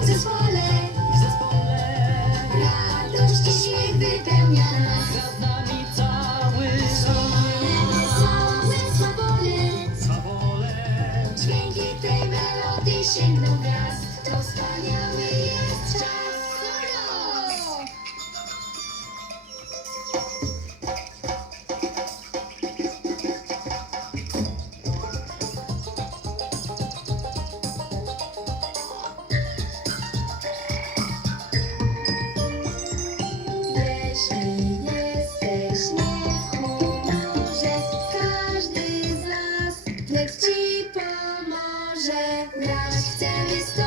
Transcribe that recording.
W zespole, w zespole radość i wypełnia nas. Nad cały Mamy całe swawole, swawole. Dźwięki tej melodii sięgną gwiazd. To wspaniałe. brak, brak, chcę jest